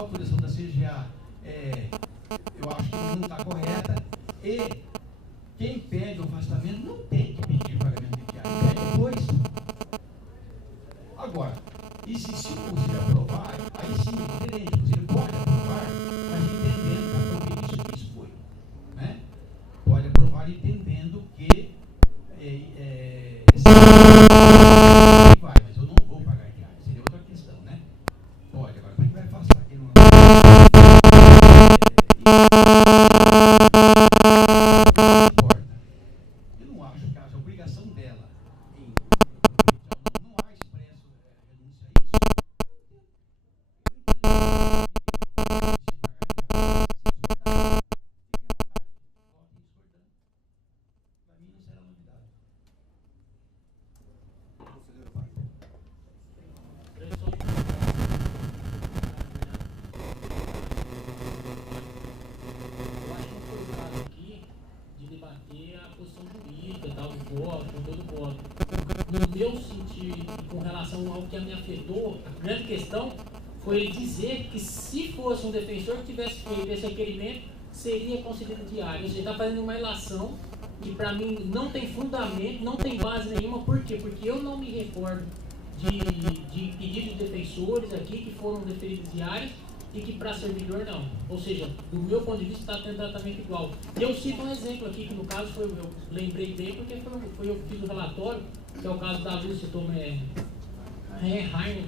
autorização da CGA, eu acho que não está correta, e quem pede o afastamento não tem que pedir pagamento de diária, pede depois. Agora, e se o conselho aprovar, aí sim, diferente, o conselho pode aprovar, mas entendendo, porque isso foi, né? Pode aprovar entendendo que vai, mas eu não vou pagar diária, seria outra questão, né? Pode, agora como é que vai afastar quem não importa. Eu não acho que haja obrigação dela em não há expresso renúncia a isso. Para mim não será novidade. Com todo voto. No meu sentido, com relação ao que me afetou, a grande questão foi dizer que se fosse um defensor que tivesse feito esse requerimento, seria concedido diário. Ou seja, está fazendo uma ilação que para mim não tem fundamento, não tem base nenhuma. Por quê? Porque eu não me recordo de pedidos de defensores aqui que foram deferidos diários e que para servidor não. Ou seja, do meu ponto de vista está tendo tratamento igual. E eu cito um exemplo aqui, que no caso eu lembrei bem porque foi eu que fiz o relatório, que é o caso da Lúcia Tomé Heine,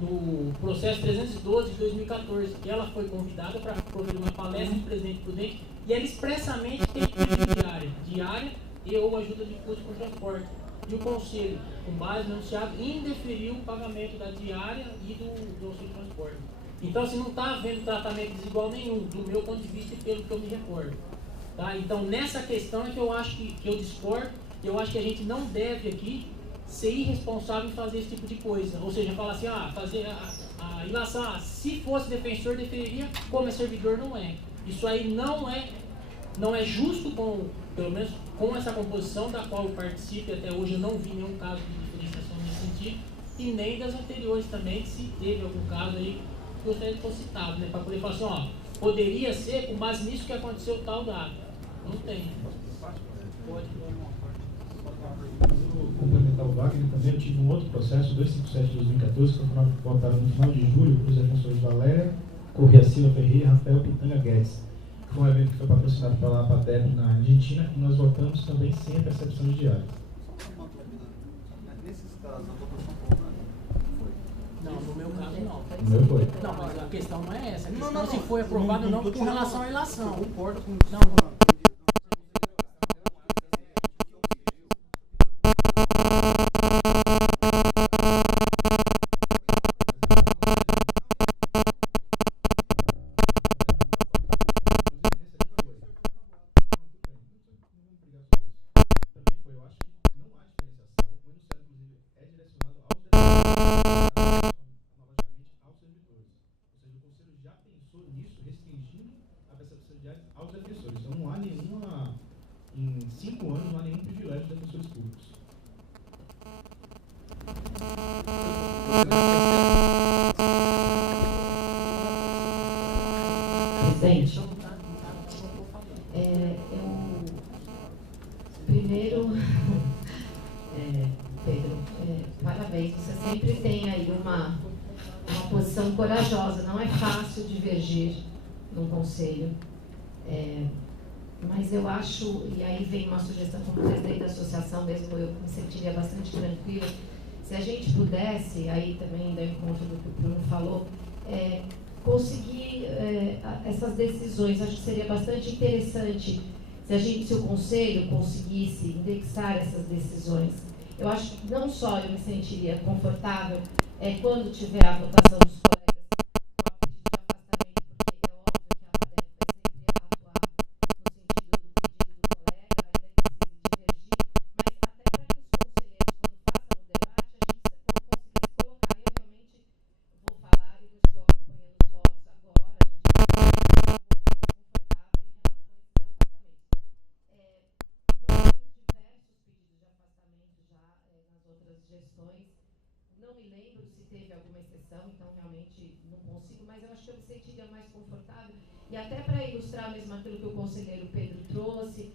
no processo 312 de 2014, que ela foi convidada para proferir uma palestra em Presidente Prudente, e ela expressamente tem que pedir diária e ou ajuda de custo com transporte. E o Conselho, com base no enunciado, indeferiu o pagamento da diária e do auxílio de transporte. Então, assim, não está havendo tratamento desigual nenhum, do meu ponto de vista e pelo que eu me recordo. Tá? Então, nessa questão é que eu acho que eu discordo, eu acho que a gente não deve aqui ser irresponsável em fazer esse tipo de coisa. Ou seja, falar assim, fazer a ilação, se fosse defensor, deferiria, como é servidor, não é. Isso aí não é justo, pelo menos com essa composição da qual eu participo, e até hoje eu não vi nenhum caso de diferenciação nesse sentido, e nem das anteriores também, se teve algum caso aí, gostaria que fosse citado, né? Para poder falar assim, poderia ser com base nisso que aconteceu tal data. Não tem. Pode. Complementar o Wagner também, eu tive um outro processo, 257 de 2014, que foi votado no final de julho, para os defensores Valéria, Corrêa Silva Ferreira e Rafael Pitanga Guedes. Foi um evento que foi patrocinado pela APADEP na Argentina, e nós votamos também sem a percepção de diários. Nesses casos, a votação foi. Não, no meu caso não. No meu foi. Não, mas a questão não é essa. A questão é se foi aprovado ou não com relação à ilação. Concordo com Não, aos defensores. Então não há nenhuma, em 5 anos, não há nenhum privilégio de defensores públicos. Presidente, primeiro, Pedro, parabéns, você sempre tem aí uma posição corajosa, não é fácil divergir num conselho. Mas eu acho, e aí vem uma sugestão como presidente da associação mesmo, eu me sentiria bastante tranquila, se a gente pudesse, aí também da encontro do que o Bruno falou, conseguir essas decisões. Acho que seria bastante interessante se o Conselho conseguisse indexar essas decisões. Eu acho que não só eu me sentiria confortável quando tiver a votação dos colegas gestões. Não me lembro se teve alguma exceção, então realmente não consigo, mas eu acho que eu me sentiria mais confortável. E até para ilustrar mesmo aquilo que o conselheiro Pedro trouxe,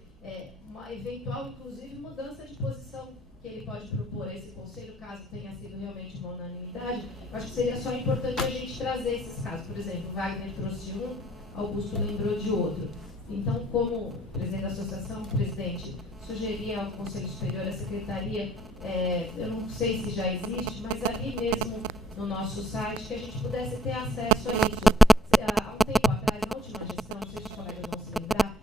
uma eventual, inclusive, mudança de posição que ele pode propor a esse conselho, caso tenha sido realmente uma unanimidade. Eu acho que seria só importante a gente trazer esses casos. Por exemplo, Wagner trouxe um, Augusto lembrou de outro. Então, como presidente da associação, presidente, sugeria ao Conselho Superior, à Secretaria, eu não sei se já existe, mas ali mesmo no nosso site, que a gente pudesse ter acesso a isso. Há um tempo atrás, na última gestão, não sei se os colegas vão se lembrar,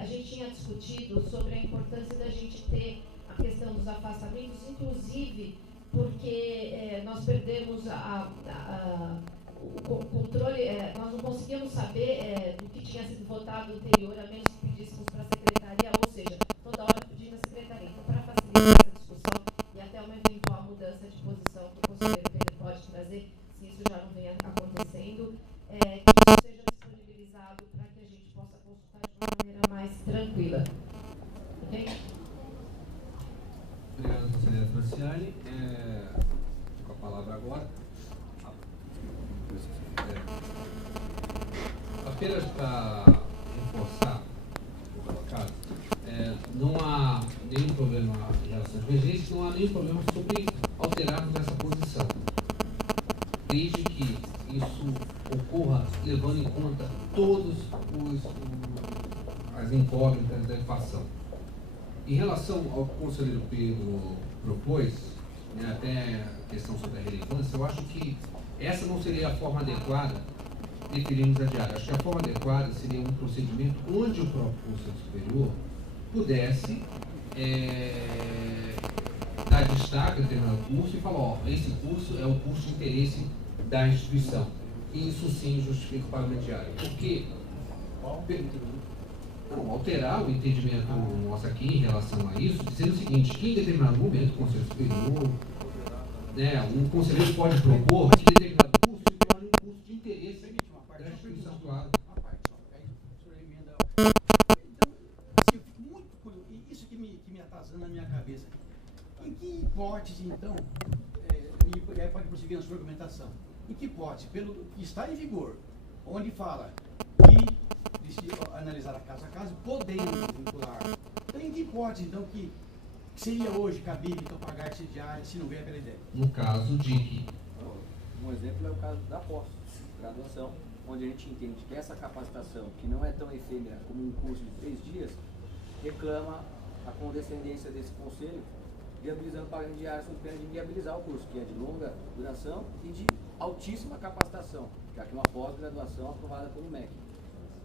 a gente tinha discutido sobre a importância da gente ter a questão dos afastamentos, inclusive porque nós perdemos o controle, nós não conseguíamos saber do que tinha sido votado anterior, a menos que pedíssemos para a Secretaria, ou seja, toda hora pedindo à Secretaria. Então, para facilitar essa discussão e até uma eventual mudança de posição que o conselheiro Pedro pode trazer, se isso já não vem acontecendo, que isso seja disponibilizado para que a gente possa consultar de uma maneira mais tranquila. Ok? Obrigado, conselheira Franciane. Com a palavra agora. Apenas para reforçar o colocado, não há nenhum problema em relação às divergências, não há nenhum problema sobre alterarmos essa posição, desde que isso ocorra levando em conta todas as incógnitas da equação. Em relação ao que o conselheiro Pedro propôs, até a questão sobre a relevância, eu acho que essa não seria a forma adequada de definirmos a diária. Acho que a forma adequada seria um procedimento onde o próprio Conselho Superior pudesse dar destaque a determinado curso e falar, esse curso é o curso de interesse da instituição. E isso sim justifica o pagamento diário. Porque não, alterar o entendimento nosso aqui em relação a isso, dizendo o seguinte, que em determinado momento o Conselho Superior, um conselheiro pode propor que determinado curso se torne um curso de interesse da instituição, claro. Então, assim, eu fico muito curioso, e isso que me atazana na minha cabeça. Em que hipótese, então, e aí pode prosseguir na sua argumentação, em que hipótese, pelo que está em vigor, onde fala que de analisar a casa, podendo vincular, então em que hipótese, então, que seria hoje cabível então, pagar esse diário se não vier pela ideia? No caso de que... Um exemplo é o caso da pós-graduação, onde a gente entende que essa capacitação, que não é tão efêmera como um curso de 3 dias, reclama a condescendência desse conselho, viabilizando o pagamento diário sob pena de viabilizar o curso, que é de longa duração e de altíssima capacitação, já que é uma pós-graduação aprovada pelo MEC.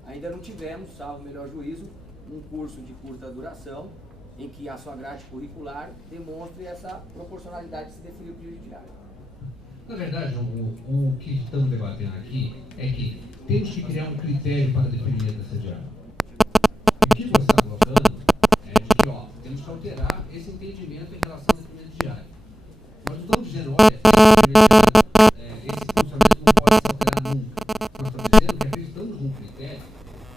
Ainda não tivemos, salvo o melhor juízo, um curso de curta duração, em que a sua grade curricular demonstre essa proporcionalidade de se definir o período diário. Na verdade, o que estamos debatendo aqui é que temos que criar um critério para definir essa diária. O que você está colocando é de que, temos que alterar esse entendimento em relação ao definimento diário. Nós não estamos dizendo, olha, esse funcionamento não pode se alterar nunca. Nós estamos dizendo que acreditamos num critério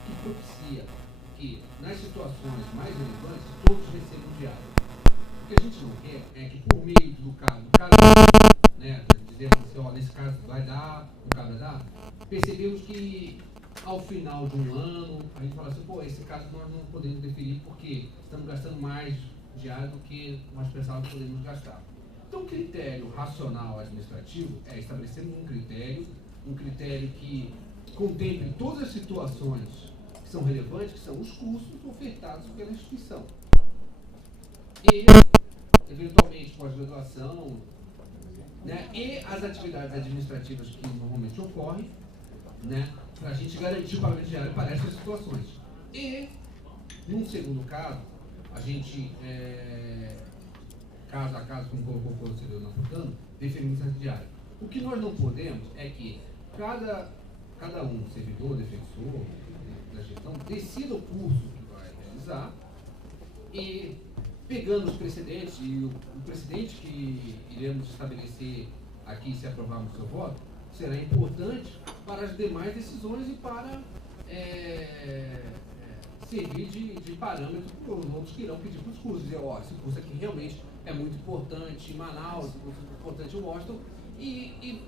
que propicia que, nas situações mais relevantes, todos recebam diário. O que a gente não quer é que, por meio do caso, dizer assim, nesse caso vai dar, no caso vai dar, percebemos que, ao final de um ano, a gente fala assim, esse caso nós não podemos definir porque estamos gastando mais diário do que nós pensávamos que podemos gastar. Então, o critério racional administrativo é estabelecermos um critério que contemple todas as situações que são relevantes, que são os cursos ofertados pela instituição. E, eventualmente, pós-graduação, e as atividades administrativas que normalmente ocorrem, para a gente garantir o pagamento diário para essas situações. E, num segundo caso, a gente, caso a caso, como colocou o conselheiro Napolitano, definimos essa diária. O que nós não podemos é que cada um, servidor, defensor da gestão, decida o curso que vai realizar e, pegando os precedentes, e o precedente que iremos estabelecer aqui, se aprovarmos o seu voto, será importante para as demais decisões e para servir de parâmetro para os outros que irão pedir para os cursos. Dizer, esse curso aqui realmente é muito importante em Manaus, esse curso é muito importante em Washington, E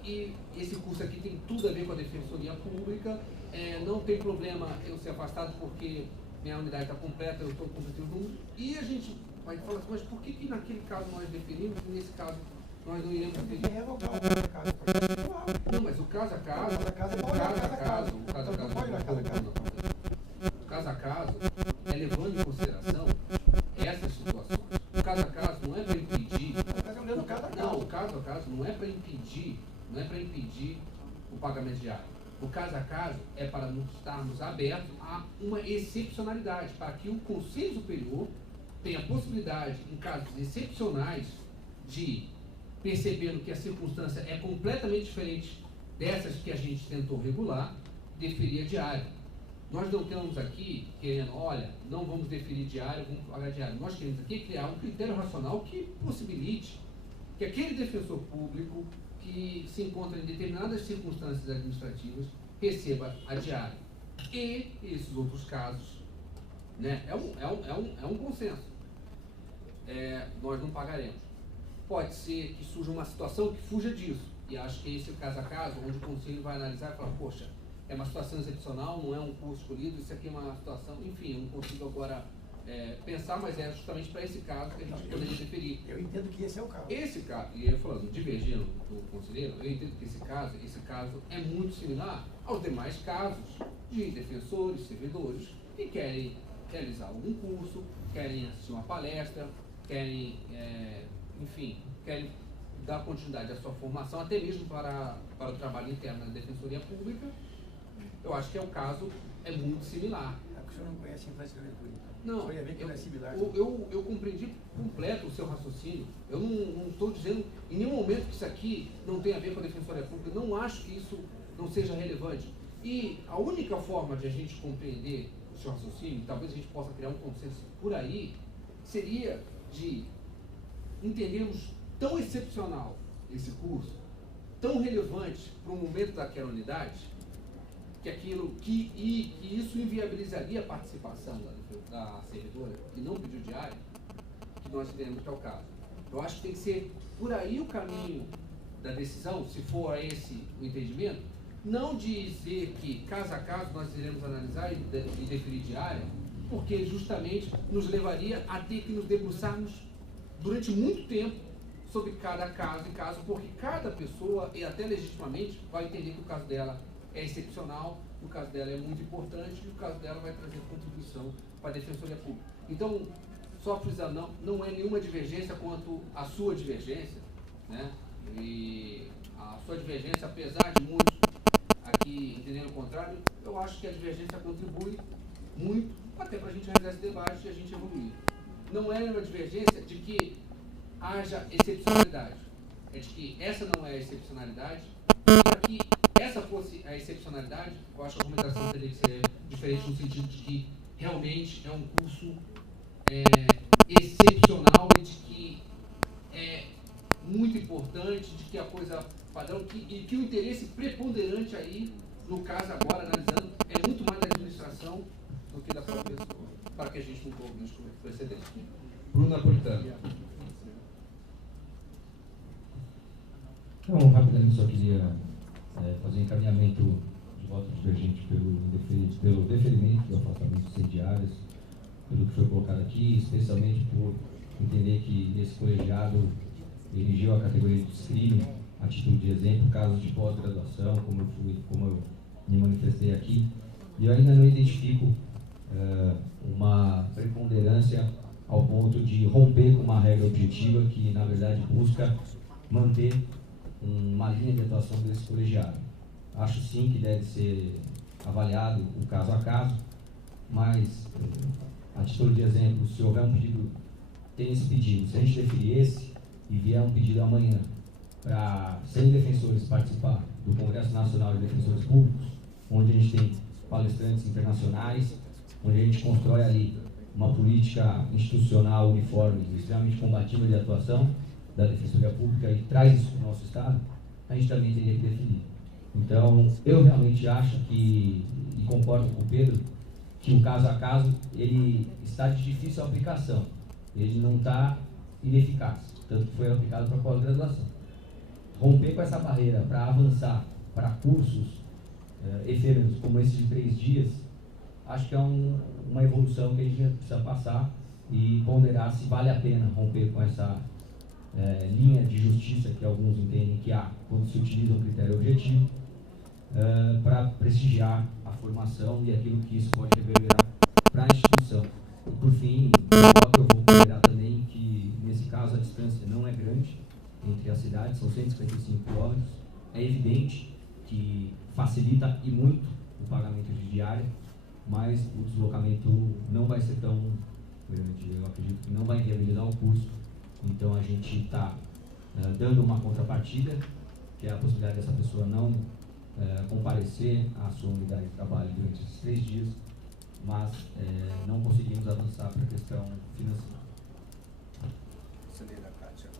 esse curso aqui tem tudo a ver com a Defensoria Pública. Não tem problema eu ser afastado porque minha unidade está completa, eu estou completando o número. E a gente vai falar assim, mas por que naquele caso nós deferimos e nesse caso nós não iremos deferir? Tem que revogar o caso a caso. Não, mas o caso a caso, O caso a caso é levando em consideração essas situações. O caso a caso não é para impedir. Não, o caso a caso não é para impedir, o pagamento diário. O caso a caso é para nós estarmos abertos a uma excepcionalidade, para que o Conselho Superior tenha a possibilidade, em casos excepcionais, de percebendo que a circunstância é completamente diferente dessas que a gente tentou regular, deferir a diário. Nós não estamos aqui querendo, olha, não vamos deferir diário, vamos pagar diário. Nós queremos aqui criar um critério racional que possibilite que aquele defensor público que se encontra em determinadas circunstâncias administrativas receba a diária. E esses outros casos, né, é um consenso. Nós não pagaremos. Pode ser que surja uma situação que fuja disso. E acho que esse é o caso a caso, onde o Conselho vai analisar e falar, poxa, é uma situação excepcional, não é um curso escolhido, isso aqui é uma situação, enfim, eu não consigo agora pensar, mas é justamente para esse caso que a gente poderia deferir. Eu entendo que esse é o caso. Esse caso, e eu falando, divergindo do conselheiro, eu entendo que esse caso é muito similar aos demais casos de defensores, servidores, que querem realizar algum curso, querem assistir uma palestra, querem, querem dar continuidade à sua formação, até mesmo para o trabalho interno da Defensoria Pública. Eu acho que caso é muito similar. É porque o senhor não conhece a infância da leitura, então. Não, eu compreendi completo o seu raciocínio. Eu não estou dizendo em nenhum momento que isso aqui não tem a ver com a Defensoria Pública. Eu não acho que isso não seja relevante. E a única forma de a gente compreender o seu raciocínio, talvez a gente possa criar um consenso por aí, seria de entendermos tão excepcional esse curso, tão relevante para o momento daquela unidade, que isso inviabilizaria a participação da servidora, que não pediu diária, que nós teremos que é o caso. Eu acho que tem que ser por aí o caminho da decisão, se for esse o entendimento, não dizer que caso a caso nós iremos analisar e definir diária, porque justamente nos levaria a ter que nos debruçarmos durante muito tempo sobre cada caso e caso, porque cada pessoa, e até legitimamente, vai entender que o caso dela é excepcional, o caso dela é muito importante e o caso dela vai trazer contribuição para a Defensoria Pública. Então, só frisando, não é nenhuma divergência quanto à sua divergência, né? E a sua divergência, apesar de muitos aqui entenderem o contrário, eu acho que a divergência contribui muito até para a gente realizar esse debate e a gente evoluir. Não é uma divergência de que haja excepcionalidade, é de que essa não é a excepcionalidade. Para que essa fosse a excepcionalidade, eu acho que a argumentação teria que ser diferente no sentido de que realmente é um curso excepcional e de que é muito importante, de que a coisa padrão, e que o interesse preponderante aí, no caso agora, analisando, é muito mais da administração do que da própria pessoa, para que a gente não corra o risco precedente. Bruno Napolitano. Então, rapidamente, só queria fazer um encaminhamento de voto divergente pelo deferimento do afastamento dos sediários, pelo que foi colocado aqui, especialmente por entender que esse colegiado erigiu a categoria de descrime, a título de exemplo, casos de pós-graduação, como eu me manifestei aqui, e eu ainda não identifico uma preponderância ao ponto de romper com uma regra objetiva que, na verdade, busca manter uma linha de atuação desse colegiado. Acho sim que deve ser avaliado o caso a caso, mas, a título de exemplo, se houver um pedido, tem esse pedido, se a gente definir esse e vier um pedido amanhã para 100 defensores participar do Congresso Nacional de Defensores Públicos, onde a gente tem palestrantes internacionais, onde a gente constrói ali uma política institucional uniforme, extremamente combativa de atuação da Defensoria Pública e traz isso para o nosso Estado, a gente também teria que definir. Então, eu realmente acho que, e concordo com o Pedro, que o caso a caso, ele está de difícil aplicação, ele não está ineficaz, tanto que foi aplicado para pós-graduação. romper com essa barreira para avançar para cursos efêmeros como esse de 3 dias, acho que é uma evolução que a gente precisa passar e ponderar se vale a pena romper com essa linha de justiça que alguns entendem que há quando se utiliza um critério objetivo para prestigiar a formação e aquilo que isso pode reverberar para a instituição. E, por fim, eu vou considerar também que, nesse caso, a distância não é grande entre as cidades, são 155 quilômetros. É evidente que facilita e muito o pagamento de diária, mas o deslocamento não vai ser tão grande. Eu acredito que não vai inviabilizar o curso. Então, a gente está dando uma contrapartida, que é a possibilidade dessa pessoa não comparecer à sua unidade de trabalho durante esses 3 dias, mas não conseguimos avançar para a questão financeira. Conselheira Kátia.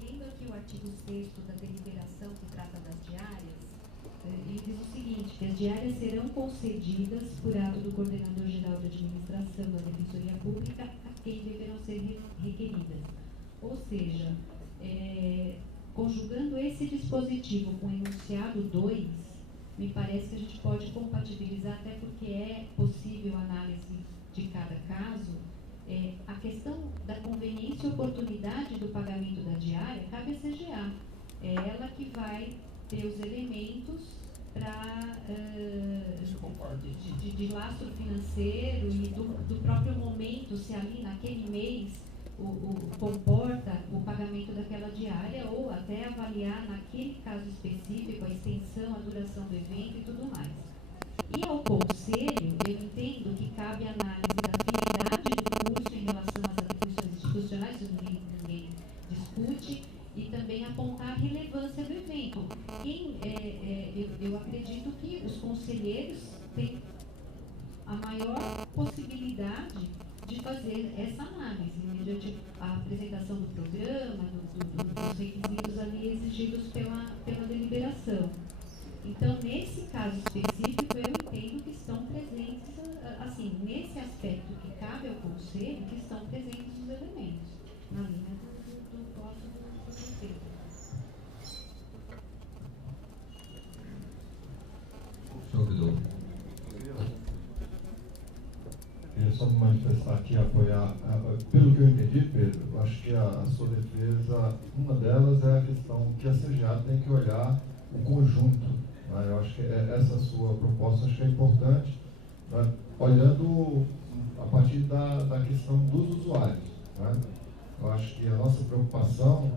Lendo aqui o artigo 6º da deliberação que trata das diárias, ele diz o seguinte, que as diárias serão concedidas por ato do Coordenador-Geral de Administração da Defensoria Pública a quem deverão ser requeridas. Ou seja, conjugando esse dispositivo com o enunciado 2, me parece que a gente pode compatibilizar, até porque é possível análise de cada caso, a questão da conveniência e oportunidade do pagamento da diária cabe à CGA. É ela que vai ter os elementos de lastro financeiro e do próprio momento, se ali naquele mês comporta o pagamento daquela diária, ou até avaliar naquele caso específico a extensão, a duração do evento e tudo mais. E ao conselho, eu entendo que cabe análise da finalidade do curso em relação às atribuições institucionais, isso ninguém discute, e também apontar a relevância do evento. Eu acredito que os conselheiros têm a maior possibilidade de fazer essa análise, mediante a apresentação do programa, dos requisitos ali exigidos pela deliberação. Então, nesse caso específico, eu entendo que estão presentes, assim, nesse aspecto que cabe ao Conselho, que estão presentes os elementos, na linha do voto do Conselho. Ouvidor. Queria só me manifestar aqui, apoiar, pelo que eu entendi, Pedro, eu acho que a sua defesa, uma delas é a questão que a CGA tem que olhar o conjunto, né? Eu acho que essa sua proposta acho que é importante, né? Olhando a partir da questão dos usuários, né? Eu acho que a nossa preocupação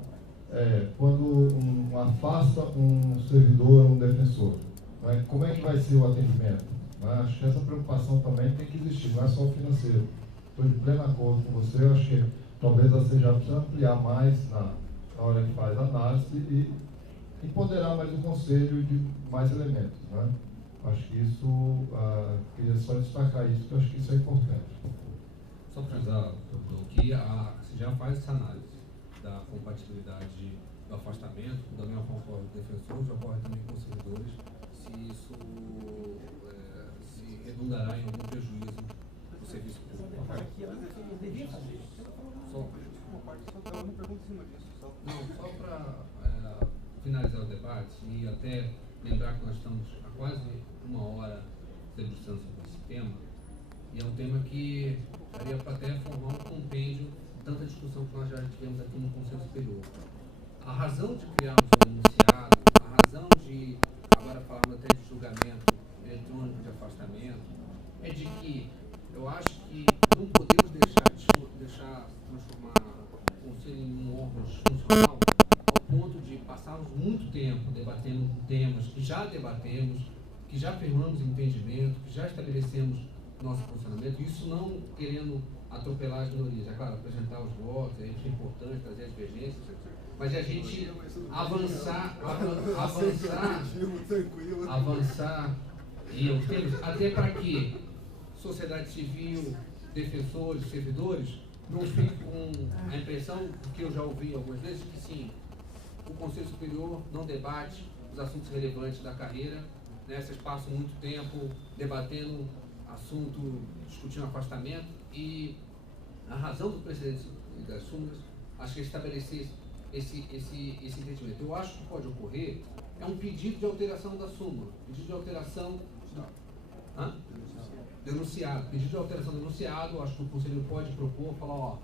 é quando afasta um servidor, um defensor, né? Como é que vai ser o atendimento? Acho que essa preocupação também tem que existir, não é só o financeiro. Estou de pleno acordo com você, eu acho que talvez a CGA precisa ampliar mais na hora que faz a análise e empoderar mais o conselho de mais elementos, né? Acho que isso, queria só destacar isso, porque eu acho que isso é importante. Só para avisar, doutor, que a CGA faz essa análise da compatibilidade do afastamento, da mesma forma que ocorre com defensores, ocorre também com servidores, se isso se redundará em algum prejuízo do serviço público. Só para finalizar o debate e até lembrar que nós estamos há quase 1 hora debruçando sobre esse tema, e é um tema que daria para até formar um compêndio de tanta discussão que nós já tivemos aqui no Conselho Superior. A razão de criarmos um enunciado, a razão de agora falarmos até de julgamento eletrônico de afastamento, é de que eu acho que não podemos deixar transformar o Conselho em um órgão disfuncional ao ponto de passarmos muito tempo debatendo temas que já debatemos, que já firmamos entendimento, que já estabelecemos nosso funcionamento, isso não querendo atropelar as minorias. É claro, apresentar os votos, é importante trazer as divergências, mas a gente avançar e os temas, até para que sociedade civil, defensores, servidores, não fiquem com a impressão, que eu já ouvi algumas vezes, que sim, o Conselho Superior não debate os assuntos relevantes da carreira, né? Vocês passam muito tempo debatendo assunto, discutindo afastamento, e a razão do precedente e das súmulas, acho que é estabelecer esse entendimento. Eu acho que pode ocorrer um pedido de alteração da súmula, pedido de alteração denunciado, pedido de alteração denunciado. Acho que o conselheiro pode propor, falar,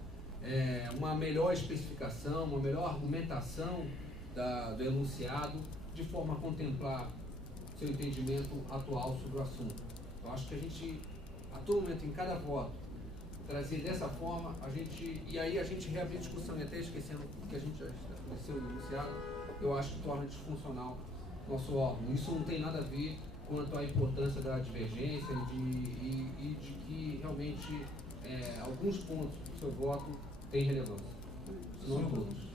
uma melhor especificação, uma melhor argumentação do enunciado, de forma a contemplar seu entendimento atual sobre o assunto. Eu acho que a gente, a todo momento, em cada voto, trazer dessa forma, e aí a gente reabrir a discussão, e até esquecendo que a gente já estabeleceu no enunciado, eu acho que torna disfuncional nosso órgão. Isso não tem nada a ver quanto à importância da divergência e de que realmente alguns pontos do seu voto têm relevância, não todos.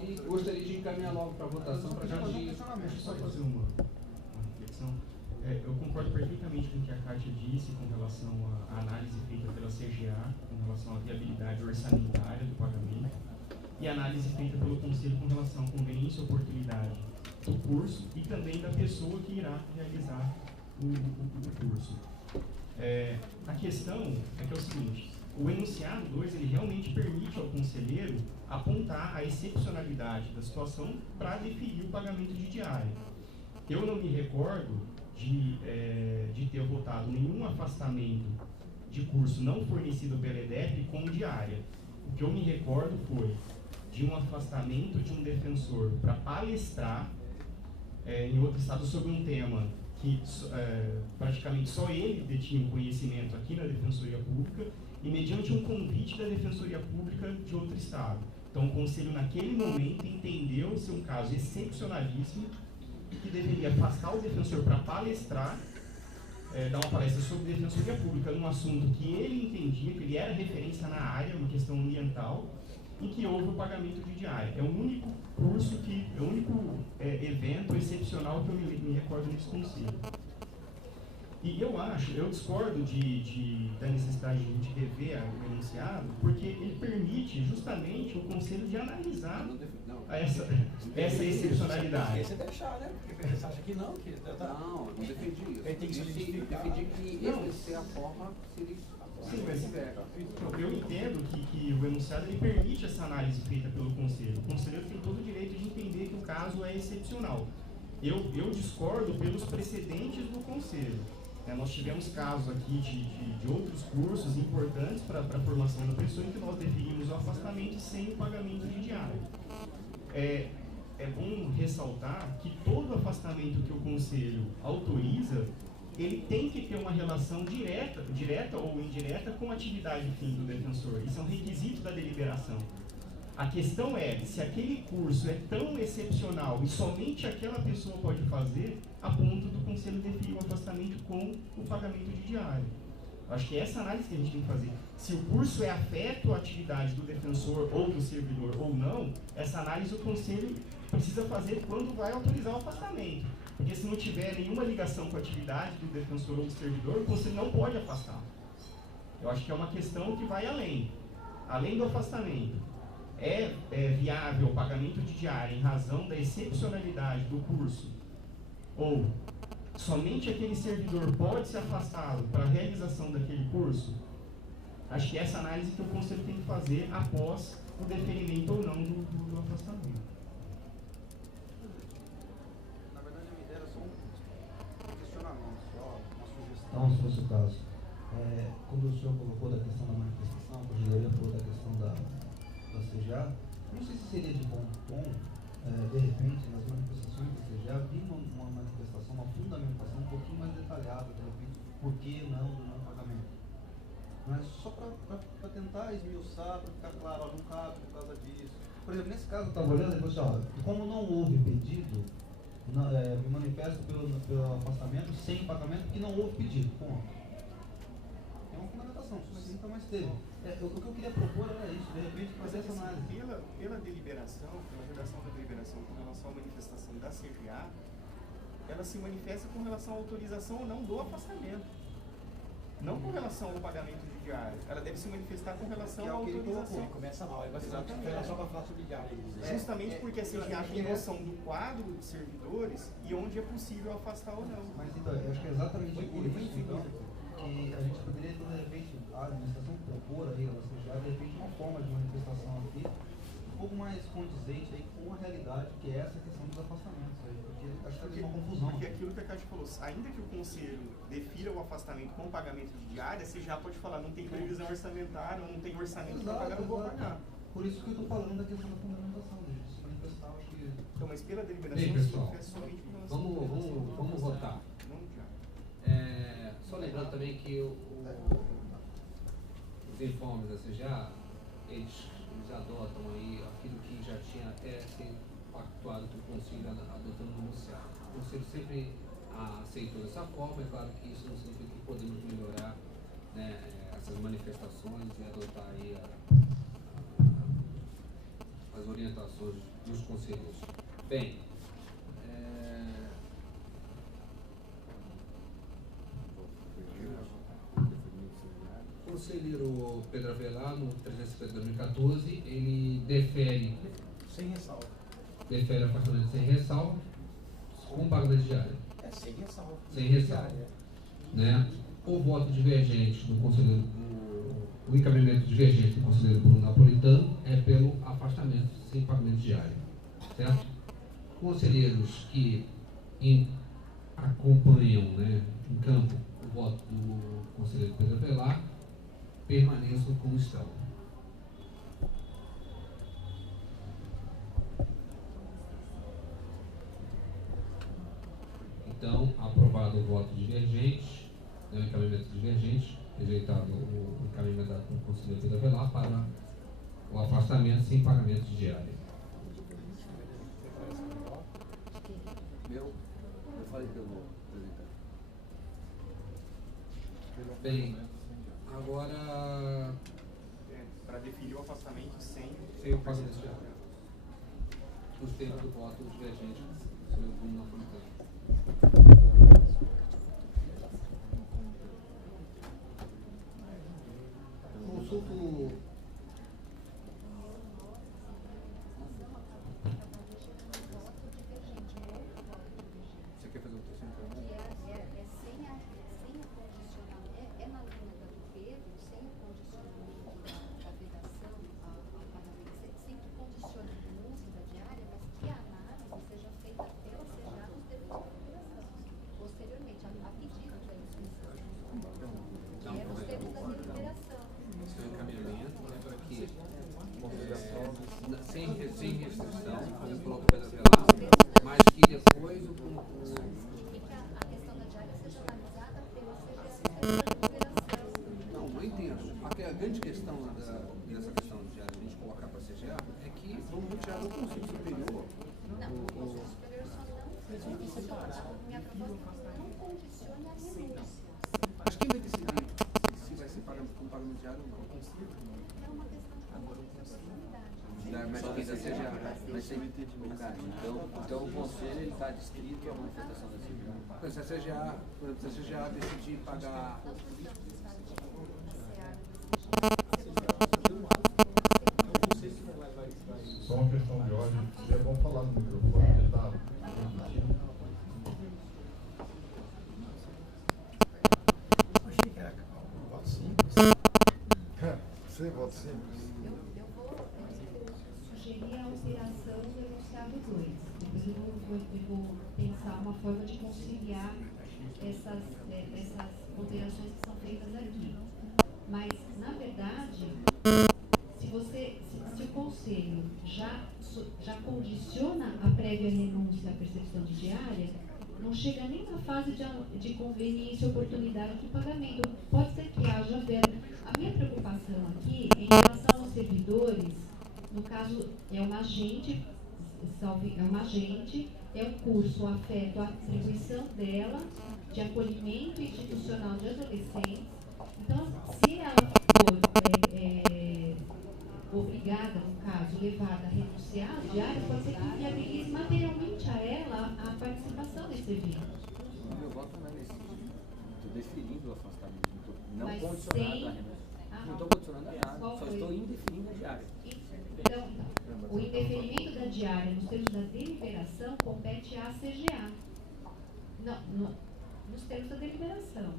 E gostaria de encaminhar logo para a votação para a gente... Deixa eu só fazer uma reflexão. Eu concordo perfeitamente com o que a Kátia disse com relação à análise feita pela CGA, com relação à viabilidade orçamentária do pagamento, e a análise feita pelo Conselho com relação à conveniência e oportunidade do curso e também da pessoa que irá realizar o curso. A questão é que é o seguinte: o enunciado 2 ele realmente permite ao conselheiro apontar a excepcionalidade da situação para definir o pagamento de diária. Eu não me recordo de ter votado nenhum afastamento de curso não fornecido pela EDEP com diária. O que eu me recordo foi de um afastamento de um defensor para palestrar em outro estado sobre um tema que praticamente só ele detinha conhecimento aqui na Defensoria Pública e mediante um convite da Defensoria Pública de outro estado. Então o Conselho naquele momento entendeu ser um caso excepcionalíssimo que deveria afastar o defensor para palestrar, dar uma palestra sobre Defensoria Pública num assunto que ele entendia, que ele era referência na área, uma questão ambiental, em que houve o pagamento de diária. É o único curso é o único evento excepcional que eu me recordo nesse conselho. E eu discordo da necessidade de a gente rever o enunciado, porque ele permite justamente o conselho de analisar essa excepcionalidade. Você deixar, né? Porque você acha que não? Não, eu não defendi isso. Ele tem que se justificar. Eu defendi que essa é a forma que ele... Sim, mas eu entendo que o enunciado ele permite essa análise feita pelo conselho. O conselheiro tem todo o direito de entender que o caso é excepcional. Eu discordo pelos precedentes do conselho. Nós tivemos casos aqui de outros cursos importantes para a formação da pessoa em que nós definimos o afastamento sem o pagamento de diária. É bom ressaltar que todo afastamento que o conselho autoriza, ele tem que ter uma relação direta ou indireta com a atividade fim do defensor. Isso é um requisito da deliberação. A questão é se aquele curso é tão excepcional e somente aquela pessoa pode fazer, a ponto do conselho definir o afastamento com o pagamento de diária. Acho que é essa análise que a gente tem que fazer. Se o curso é afeto à atividade do defensor ou do servidor ou não, essa análise o conselho precisa fazer quando vai autorizar o afastamento. Porque se não tiver nenhuma ligação com a atividade do defensor ou do servidor, o conselho não pode afastar. Eu acho que é uma questão que vai além. Além do afastamento, é viável o pagamento de diária em razão da excepcionalidade do curso? Ou somente aquele servidor pode ser afastado para a realização daquele curso? Acho que é essa análise que o conselho tem que fazer após o deferimento ou não do afastamento. Na verdade, a minha ideia era só um questionamento, só uma sugestão. Então, se fosse o caso, quando o senhor colocou da questão da manifestação, a corregedoria falou da questão da CGA, não sei se seria de bom tom, de repente, nas manifestações da CGA, vir uma manifestação, uma fundamentação um pouquinho mais detalhada, de repente, por que não do não pagamento. Mas só para tentar esmiuçar, para ficar claro, não cabe por causa disso. Por exemplo, nesse caso eu estava olhando e falei assim, como não houve pedido, me manifesto pelo afastamento sem pagamento, porque não houve pedido. Ponto. É uma fundamentação, se nunca mais teve. O que eu queria propor era isso, de repente, fazer essa análise. Pela deliberação, pela redação da deliberação com relação à manifestação da CGA, ela se manifesta com relação à autorização ou não do afastamento. Não com relação ao pagamento de diária. Ela deve se manifestar com relação à autorização. Começa mal, aí vai ser só para falar sobre diária. Justamente porque a CGA tem noção do quadro de servidores e onde é possível afastar ou não. Mas então, eu acho que é exatamente isso. que a gente poderia ter, de repente, a administração propor aí, ou seja, de repente, uma forma de manifestação aqui, um pouco mais condizente aí com a realidade, que é essa questão dos afastamentos aí, porque acho que tem uma confusão. Porque aquilo que a Cátia falou, ainda que o conselho defira o afastamento com pagamento de diária, você já pode falar, não tem previsão orçamentária, não tem orçamento para pagar, não vou pagar. Por isso que eu estou falando da questão da fundamentação, de se manifestar, acho que... Então, mas pela deliberação, bem, pessoal, é somente com relação vamos votar. Só lembrando também que os informes da CGA, eles adotam aí aquilo que já tinha até sido pactuado com o Conselho adotando no enunciado. O Conselho sempre aceitou dessa forma, é claro que isso não significa que podemos melhorar, né, essas manifestações e adotar aí as orientações dos conselheiros. Bem, o conselheiro Pedro Avelar, no 350 de 2014, ele defere afastamento sem ressalva, com pagamento diário. Sem ressalva. Sem ressalva. Né? O voto divergente do conselheiro, o encaminhamento divergente do conselheiro Bruno Napolitano é pelo afastamento sem pagamento diário. Certo? Conselheiros que acompanham, né, em campo o voto do conselheiro Pedro Avelar permaneçam como estão. Então, aprovado o voto divergente, né, o encaminhamento divergente, rejeitado o encaminhamento do conselheiro Pedro Avelar para o afastamento sem pagamento de diária. Eu falei que eu vou apresentar. Bem, agora... para definir o afastamento sem o pagamento de diária. Os termos do voto divergente, senhor Bruno Napolitano. Consulto. Você quer fazer o terceiro? Sem a condicionamento, é na linha do Pedro, sem o condicionamento da vedação ao pagamento, sem que condicione a renúncia da diária, mas que a análise seja feita pela CGA nos termos da deliberação, posteriormente, a pedido da inscrição, que é nos termos da deliberação. Seu encaminhamento, né, para que sem restrição, como coloca o Pedro Avelar, mas que depois o E que a questão da diária seja analisada pela CGA nos termos da deliberação. Não entendo. A grande questão dessa questão de a gente colocar para a CGA é que vamos retirar do Conselho Superior. Não, o Conselho Superior só não condiciona, minha proposta não condiciona a renúncia. Mas quem vai decidir se vai ser com pagamento diário ou não? É uma questão de constitucionalidade. Mas quem da CGA Mas sem então o conselho está distrito à manifestação da CGA. Mas se a CGA decidir pagar. Só uma questão de ordem, seria bom falar no microfone, que está repetindo. Achei que era um voto simples. Sem voto simples. Eu vou sugerir a alteração do enunciado 2. Depois eu vou pensar uma forma de conciliar essas alterações que são feitas aqui. Mas, na verdade, se o Conselho já condiciona a prévia renúncia à percepção de diária, não chega nem na fase de conveniência, oportunidade de pagamento. Pode ser que haja verba. A minha preocupação aqui, em relação aos servidores, no caso, é um agente, é um curso afeto à atribuição dela de acolhimento institucional de adolescentes. Então, se ela for obrigada, no caso, levada a renunciar à diária, pode ser que inviabilize materialmente a ela a participação nesse evento. Meu voto não é nesse sentido. Estou definindo o afastamento, não Mas condicionado sem... à renúncia. Não estou condicionando a nada, só estou indefinindo a diária. Então, o indeferimento da diária nos termos da deliberação compete à CGA. Nos termos da deliberação.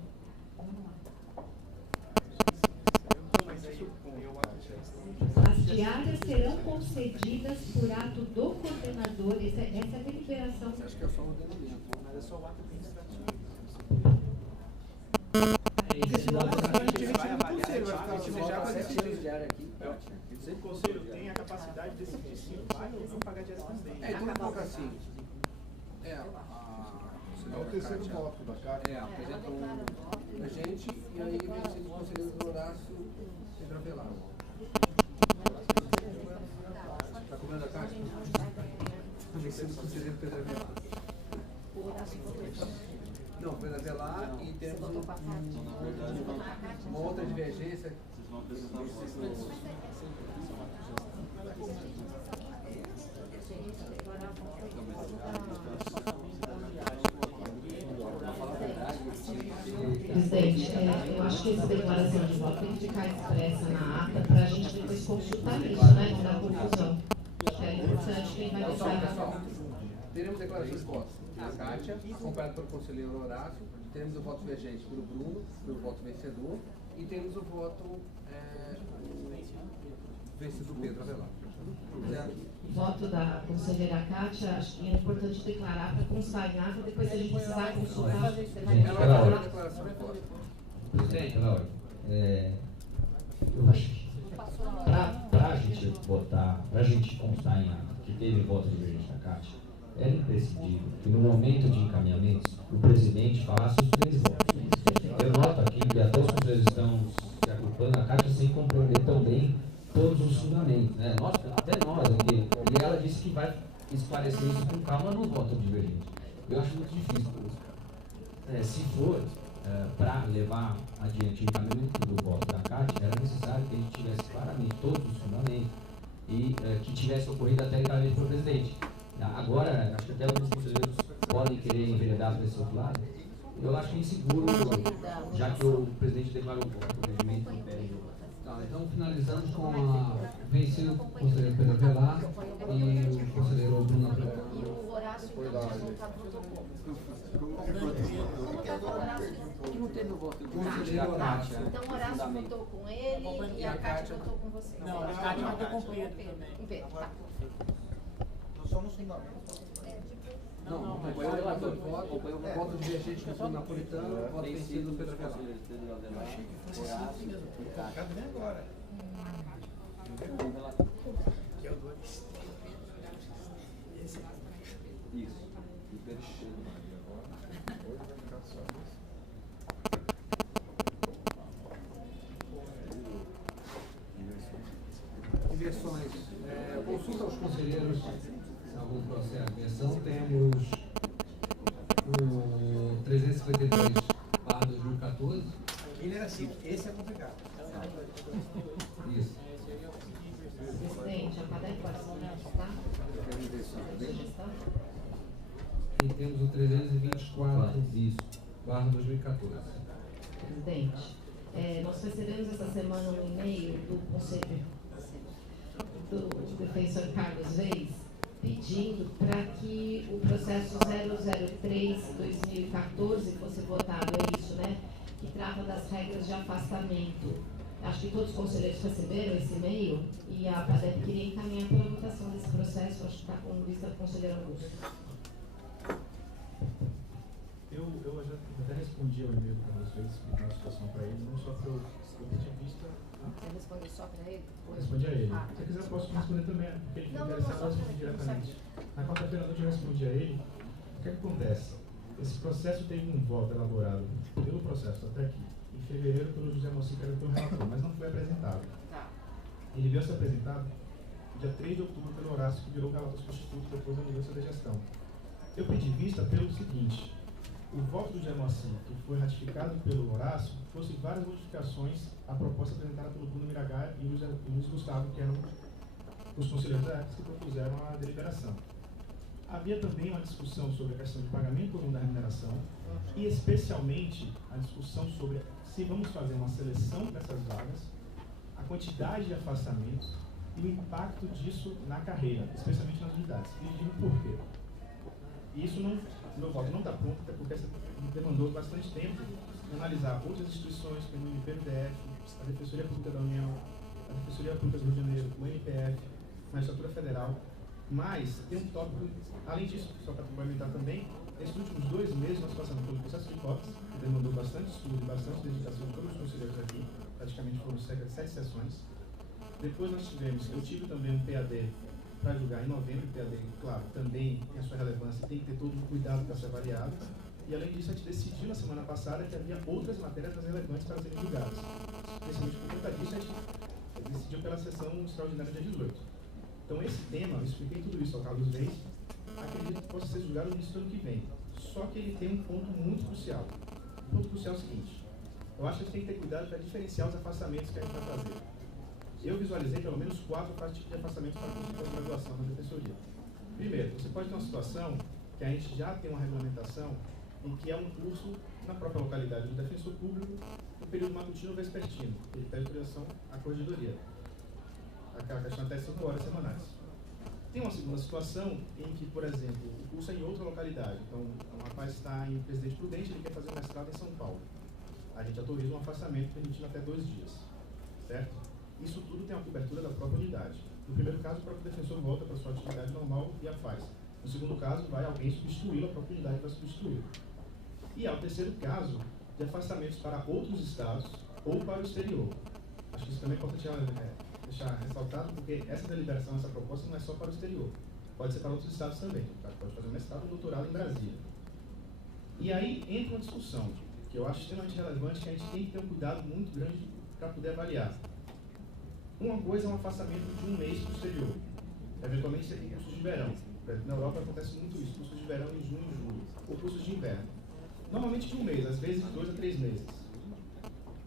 As diárias serão concedidas por ato do coordenador. Essa é a deliberação. Acho que é só o ordenamento, mas é só o ato administrativo. Porque senão a gente vai avaliar, você já vai decidir. Diária aqui. O conselho tem a capacidade de decidir se vai ou não pagar diária também. Então coloca assim. É o terceiro voto da carta. Apresenta um agente e aí vem sendo conselheiro do Horácio Pedro Avelar. Está comendo a carta? Vem sendo conselheiro Pedro Avelar. Não, Pedro Avelar e temos uma outra divergência. Presidente, eu acho que essa declaração de voto tem que ficar expressa na ata para a gente depois consultar isso, né? Não dar confusão. É importante quem vai Pessoal, teremos declarações de voto. A Kátia, acompanhada pelo conselheiro Horácio, teremos o voto divergente pelo Bruno, pelo voto vencedor, e temos o voto vencido Pedro Avelar. Voto da conselheira Kátia, acho que é importante declarar para constar em ata, depois se a gente precisar consultar. Ela vai fazer uma declaração de voto. Presidente, Laura, eu acho que para a gente votar, para a gente constar em ata que teve voto divergente da Kátia, era imprescindível que no momento de encaminhamentos o presidente falasse os 3 votos. Eu noto aqui que até os conselheiros estão se agrupando a Kátia sem compreender tão bem todos os fundamentos, né? Até nós aqui. E ela disse que vai esclarecer isso com calma no voto divergente. Eu acho muito difícil. Se for para levar adiante o encaminhamento do voto da Kátia, era necessário que a gente tivesse claramente todos os fundamentos e que tivesse ocorrido até encaminhamento pelo presidente. Agora, acho que até alguns conselheiros podem querer enveredar para esse outro lado. Eu acho que é inseguro, já que o presidente declarou o voto, o regimento impede. Tá, então finalizamos com a vencido o conselheiro Pedro Avelar e o conselheiro Bruno Avelar. E o Horácio não está no protocolo. Que não teve o voto de Conselheiro Horácio. Então o Horácio votou com ele e a Kátia votou com você. Não, a Kátia votou com o Pedro também. Com Pedro, tá. Nós somos fundamentos. Não, acompanhou o relator de voto, acompanhou o voto divergente do Bruno Napolitano, o voto vencido do Pedro Avelar. Eu achei que fosse assim mesmo. Vou colocar bem agora. Que é o 2. Esse aqui. Isso. E o Pedro Inversões. Consulta aos conselheiros algum processo de inversão. Temos o 352/2014. Ele era assim, esse é complicado. Isso. Presidente, a PADEC participa, tá? E temos o 324/2014. Presidente, nós recebemos essa semana um e-mail do conselho do defensor Carlos Reis pedindo para que o processo 003/2014 fosse votado, é isso, né? Que trata das regras de afastamento. Acho que todos os conselheiros receberam esse e-mail e a PADEP queria encaminhar pela votação desse processo. Acho que está com vista do conselheiro Augusto. Eu já até respondi ao e-mail para vocês, explicando a situação para ele, não só para eu tinha visto. Você respondeu só para ele? Respondi a ele. Se quiser, eu posso responder também, porque ele fica interessado em responder diretamente. Na quarta-feira à noite eu respondi a ele. O que acontece? Esse processo teve um voto elaborado pelo processo até aqui, em fevereiro, pelo José Moacir, que era o relator, mas não foi apresentado. Ele veio a ser apresentado dia 3 de outubro pelo Horácio, que virou relator substituto depois da mudança da gestão. Eu pedi vista pelo seguinte: o voto do José Moacir, que foi ratificado pelo Horácio, fosse várias modificações à proposta apresentada pelo Bruno Miragaia e o Luiz Gustavo, que eram os conselheiros da época que propuseram a deliberação. Havia também uma discussão sobre a questão de pagamento ou não da remuneração e, especialmente, a discussão sobre se vamos fazer uma seleção dessas vagas, a quantidade de afastamentos e o impacto disso na carreira, especialmente nas unidades. E digo por quê. E isso não, meu voto não está pronto, até porque demandou bastante tempo analisar outras instituições, como o IPMDF, a Defensoria Pública da União, a Defensoria Pública do Rio de Janeiro, o MPF, a Magistratura Federal. Mas tem um tópico, além disso, só para complementar também, nesses últimos 2 meses nós passamos pelo processo de cotas, que demandou bastante estudo e bastante dedicação de todos os conselheiros aqui, praticamente foram 7 sessões. Depois nós eu tive também um PAD para julgar em novembro, o PAD, claro, também tem a sua relevância, tem que ter todo um cuidado para ser avaliado. E além disso, a gente decidiu na semana passada que havia outras matérias mais relevantes para serem julgadas. Especialmente por conta disso, a gente decidiu pela sessão extraordinária dia 18. Então esse tema, eu expliquei tudo isso ao Carlos Reis, acredito que possa ser julgado no início do ano que vem. Só que ele tem um ponto muito crucial. O ponto crucial é o seguinte: eu acho que a gente tem que ter cuidado para diferenciar os afastamentos que a gente vai fazer. Eu visualizei pelo menos 4 tipos de afastamentos para conseguir a graduação na defensoria. Primeiro, você pode ter uma situação que a gente já tem uma regulamentação em que é um curso na própria localidade do defensor público, no período matutino ou vespertino. Ele pede autorização à corregedoria. A questão até 5 horas semanais. Tem uma segunda situação em que, por exemplo, o curso é em outra localidade. Então, um rapaz está em Presidente Prudente, ele quer fazer um mestrado em São Paulo. A gente autoriza um afastamento permitindo até 2 dias. Certo? Isso tudo tem a cobertura da própria unidade. No primeiro caso, o próprio defensor volta para a sua atividade normal e a faz. No segundo caso, vai alguém substituí-lo, a própria unidade vai substituí-lo. E há o terceiro caso de afastamentos para outros estados ou para o exterior. Acho que isso também é importante deixar ressaltado, porque essa deliberação, essa proposta não é só para o exterior. Pode ser para outros estados também. O cara pode fazer um mestrado ou doutorado em Brasília. E aí entra uma discussão, que eu acho extremamente relevante, que a gente tem que ter um cuidado muito grande para poder avaliar. Uma coisa é um afastamento de 1 mês para o exterior. Eventualmente você tem cursos de verão. Na Europa acontece muito isso, cursos de verão em junho e julho, ou cursos de inverno. Normalmente de 1 mês, às vezes de 2 a 3 meses.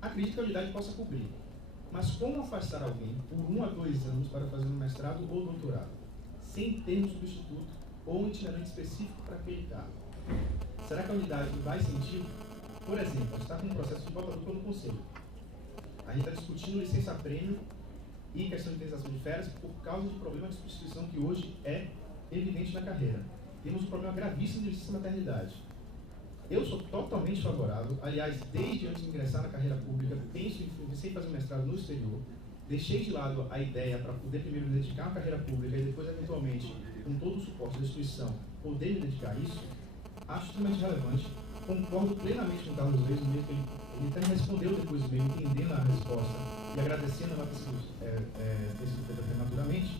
Acredito que a unidade possa cobrir. Mas como afastar alguém por 1 a 2 anos para fazer um mestrado ou doutorado, sem ter um substituto ou um itinerante específico para aquele cargo? Será que a unidade vai sentir? Por exemplo, a gente está com um processo de volta dupla no Conselho. A gente está discutindo licença-prêmio e questão de indenização de férias por causa de problema de substituição que hoje é evidente na carreira. Temos um problema gravíssimo de licença-maternidade. Eu sou totalmente favorável, aliás, desde antes de ingressar na carreira pública, pensei em fazer um mestrado no exterior, deixei de lado a ideia para poder primeiro me dedicar à carreira pública e depois, eventualmente, com todo o suporte da instituição, poder me dedicar a isso. Acho extremamente relevante, concordo plenamente com o Carlos Reis, mesmo que ele até me respondeu depois mesmo, entendendo a resposta e agradecendo ela ter sido feita prematuramente.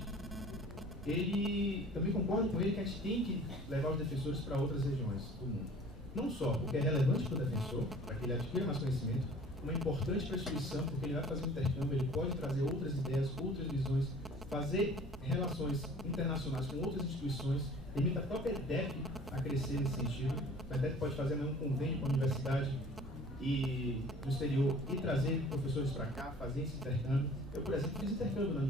Ele também concordo com ele que a gente tem que levar os defensores para outras regiões do mundo. Não só porque é relevante para o defensor, para que ele adquira mais conhecimento, como é importante para a instituição, porque ele vai fazer um intercâmbio, ele pode trazer outras ideias, outras visões, fazer relações internacionais com outras instituições, permite a própria EDEP a crescer nesse sentido. A EDEP pode fazer um convênio com a universidade e no exterior e trazer professores para cá, fazer esse intercâmbio. Eu, por exemplo, fiz intercâmbio na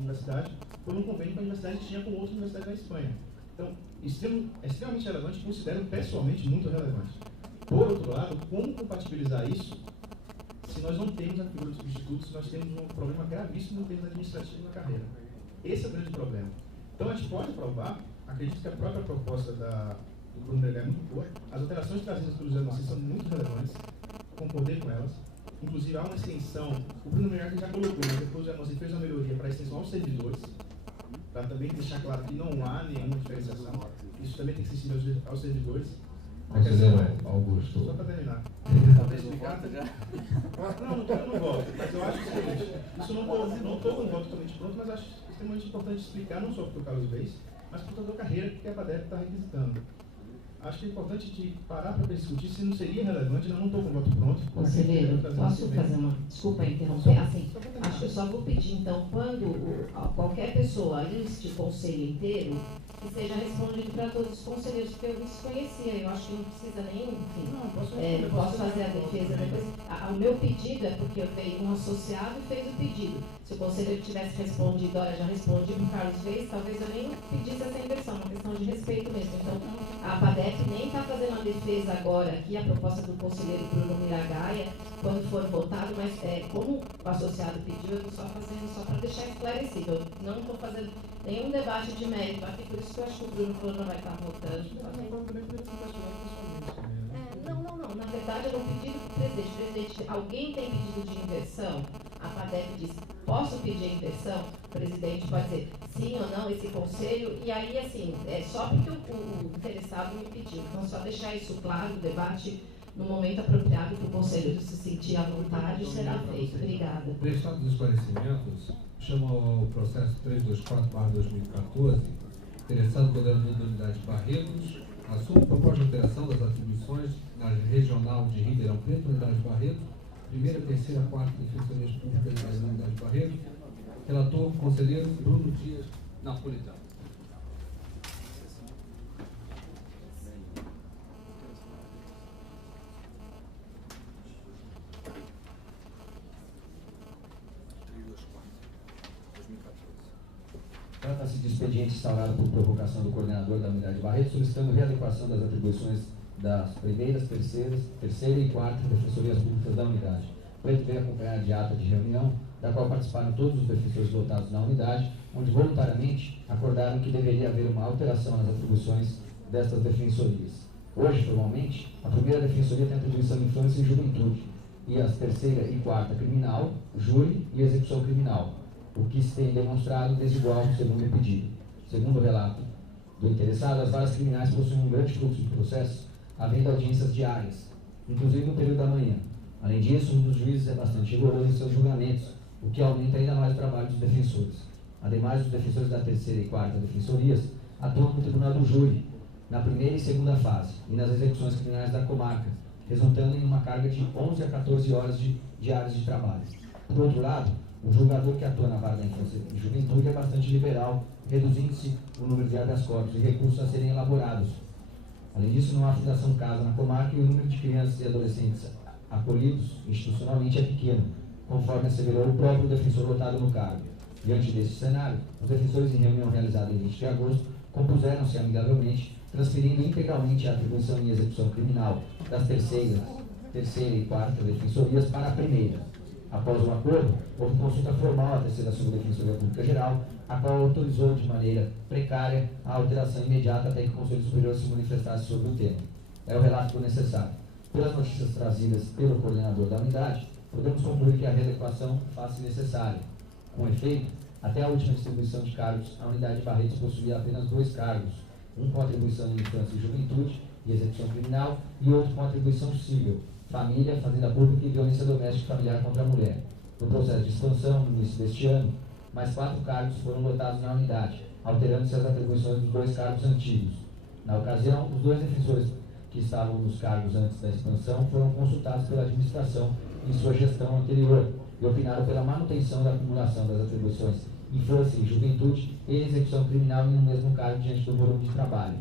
universidade por um convênio que a universidade tinha com outra universidade na Espanha. Então, é extremamente relevante, considero pessoalmente muito relevante. Por outro lado, como compatibilizar isso se nós não temos a figura do substituto, se nós temos um problema gravíssimo no termo administrativo na carreira? Esse é o grande problema. Então, a gente pode aprovar, acredito que a própria proposta do Bruno Negrão é muito boa, as alterações trazidas pelo José Marcelo são muito relevantes, concordei com elas. Inclusive, há uma extensão, o Bruno Negrão já colocou, mas depois o José Marcelo fez uma melhoria para a extensão aos servidores, para também deixar claro que não há nenhuma diferenciação. Isso também tem que ser estendido aos servidores. Conselheiro Augusto. Só para terminar. Para explicar, já? Não, não voto. Mas eu acho que é o seguinte, isso não estou com um voto totalmente pronto, mas acho extremamente importante explicar, não só para o Carlos Reis, mas para toda a carreira que a APADEP está requisitando. Acho que é importante de parar para discutir se não seria relevante, eu não estou com o voto pronto. Conselheiro, posso fazer uma... Desculpa interromper. Assim, acho que eu só vou pedir, então, quando qualquer pessoa liste o conselho inteiro, que seja respondido para todos os conselheiros, porque eu desconhecia, eu acho que não precisa nem, enfim, posso fazer a defesa depois. O meu pedido é porque eu veio um associado e fez o pedido. Se o conselheiro tivesse respondido, olha, já respondi para o Carlos Reis, talvez eu nem pedisse essa inversão, uma questão de respeito mesmo. Então, a APADEP nem está fazendo a defesa agora aqui, a proposta do conselheiro Bruno Miragaia, quando for votado, mas como o associado pediu, eu estou só fazendo só para deixar esclarecido. Eu não estou fazendo nenhum debate de mérito aqui, por isso que eu acho que o Bruno falou não vai estar votando. Não. na verdade, era um pedido do presidente. Presidente, alguém tem pedido de inversão? A FADEP diz, posso pedir a inversão? O presidente pode dizer sim ou não, esse conselho. E aí, assim, é só porque o interessado me pediu. Então, só deixar isso claro, o debate no momento apropriado que o conselho se sentir à vontade será feito. Obrigada. Prestado os esclarecimentos, chama o processo 324/2014, interessado coordenador da unidade Barretos, assume proposta de alteração das atribuições na regional de Ribeirão Preto, unidade Barretos, primeira, terceira, quarta defensorias públicas da unidade Barretos. Relator, conselheiro Bruno Dias Napolitano. Trata-se de expediente instaurado por provocação do coordenador da unidade Barreto, solicitando readequação das atribuições das primeiras, terceira e quarta defensorias públicas da unidade. O pleito veio acompanhado de ata de reunião, da qual participaram todos os defensores votados na unidade, onde voluntariamente acordaram que deveria haver uma alteração nas atribuições destas defensorias. Hoje, formalmente, a primeira defensoria tem atribuição de infância e juventude, e as terceira e quarta criminal, júri e execução criminal, o que se tem demonstrado desigual segundo o pedido. Segundo o relato do interessado, as varas criminais possuem um grande fluxo de processos, havendo audiências diárias, inclusive no período da manhã. Além disso, um dos juízes é bastante rigoroso em seus julgamentos, o que aumenta ainda mais o trabalho dos defensores. Ademais, os defensores da terceira e quarta defensorias atuam no tribunal do júri, na primeira e segunda fase, e nas execuções criminais da comarca, resultando em uma carga de 11 a 14 horas diárias de trabalho. Por outro lado, o julgador que atua na vara da infância e juventude é bastante liberal, reduzindo-se o número de habeas corpus e recursos a serem elaborados. Além disso, não há fundação casa na comarca e o número de crianças e adolescentes acolhidos institucionalmente é pequeno, conforme asseverou o próprio defensor votado no cargo. Diante desse cenário, os defensores, em reunião realizada em 20 de agosto, compuseram-se amigavelmente, transferindo integralmente a atribuição em execução criminal das terceira e quarta defensorias para a primeira. Após o acordo, houve consulta formal à terceira subdefensoria pública geral, a qual autorizou de maneira precária a alteração imediata até que o Conselho Superior se manifestasse sobre o tema. É o relato necessário. Pelas notícias trazidas pelo coordenador da unidade, podemos concluir que a readequação faz-se necessária. Com efeito, até a última distribuição de cargos, a unidade de Barretos possuía apenas 2 cargos, um com atribuição em infância e juventude e execução criminal e outro com atribuição civil, família, fazenda pública e violência doméstica e familiar contra a mulher. No processo de expansão, no início deste ano, mais 4 cargos foram lotados na unidade, alterando-se as atribuições dos 2 cargos antigos. Na ocasião, os 2 defensores que estavam nos cargos antes da expansão foram consultados pela administração em sua gestão anterior e opinaram pela manutenção da acumulação das atribuições infância e juventude e execução criminal em um mesmo cargo diante do volume de trabalho.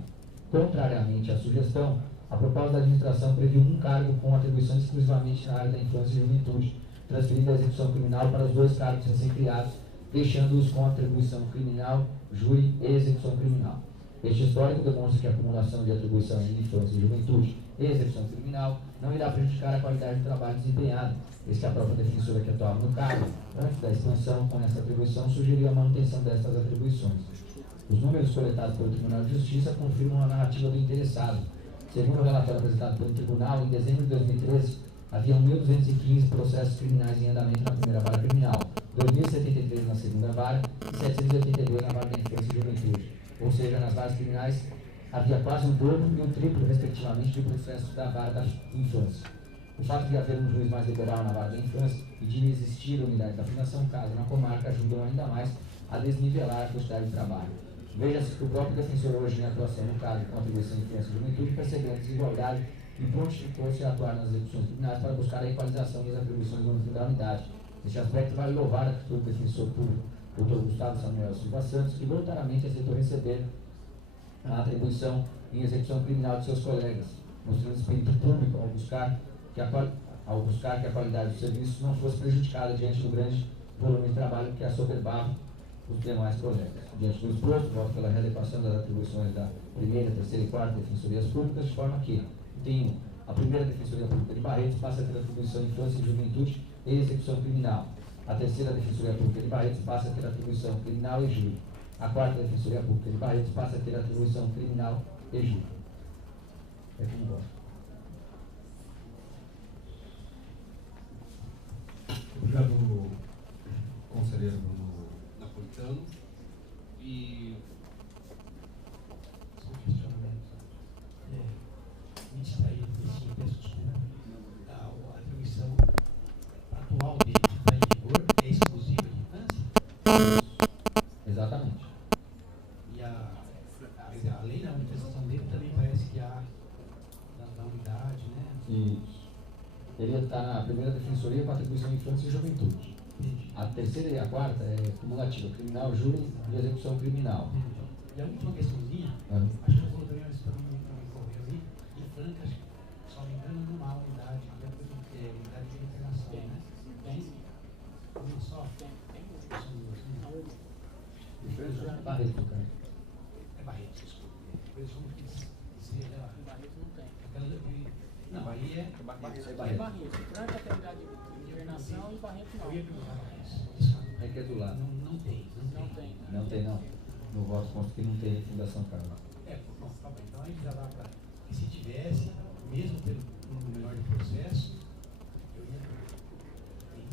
Contrariamente à sugestão, a proposta da administração previu um cargo com atribuição exclusivamente na área da infância e juventude, transferindo a execução criminal para os 2 cargos recém-criados, deixando-os com atribuição criminal, júri e execução criminal. Este histórico demonstra que a acumulação de atribuição em infância e juventude e execução criminal não irá prejudicar a qualidade do trabalho desempenhado, eis que a própria defensora que atuava no cargo, antes da expansão com essa atribuição, sugeriu a manutenção destas atribuições. Os números coletados pelo Tribunal de Justiça confirmam a narrativa do interessado. Segundo o relatório apresentado pelo Tribunal, em dezembro de 2013, havia 1.215 processos criminais em andamento na primeira vara criminal, 2.073 na segunda vara e 782 na vara da infância e juventude. Ou seja, nas varas criminais havia quase um dobro e um triplo, respectivamente, de processos da vara da infância. O fato de haver um juiz mais liberal na vara da infância e de existir unidade da fundação casa na comarca ajudam ainda mais a desnivelar a quantidade de trabalho. Veja-se que o próprio defensor hoje em atuação no cargo com atribuição de infância e juventude percebeu a desigualdade e prontificou-se a atuar nas execuções criminais para buscar a equalização das atribuições da unidade. Neste aspecto, vale louvar a atitude do defensor público, Dr. Gustavo Samuel Silva Santos, que voluntariamente aceitou receber a atribuição em execução criminal de seus colegas, mostrando espírito público ao buscar que a qualidade do serviço não fosse prejudicada diante do grande volume de trabalho que assoberbava os demais colegas. Diante do exposto, voto pela readequação das atribuições da primeira, terceira e quarta defensorias públicas, de forma que, tem a primeira defensoria pública de Barretos passa a ter atribuição em infância e juventude e execução criminal. A terceira defensoria pública de Barretos passa a ter atribuição criminal e júri. A quarta defensoria pública de Barretos passa a ter atribuição criminal e júri. É como gosto. E a lei da manifestação dele também parece que há da unidade, né? Isso. Ele está na primeira defensoria para atribuição de infância e juventude. A terceira e a quarta é cumulativa, criminal, júri e execução criminal. E a última questãozinha, acho que eu vou também para mim correu aí, em Franca, só me engano, não há unidade, que é unidade de internação, né? Tem? Uma só? Tem. Barreto, cara. É Barreto, desculpa. Presumo que seja. Barreto não tem. Não, aí é Barreto. Franca tem unidade de internação e Barreto não. Eu ia perguntar isso. É que é do lado. Não tem. Não tem, não. No voto consta que não tem Fundação Carlos. Bom, tá bem. Então aí já dá para que se tivesse, mesmo tendo um menor de processo, eu ia,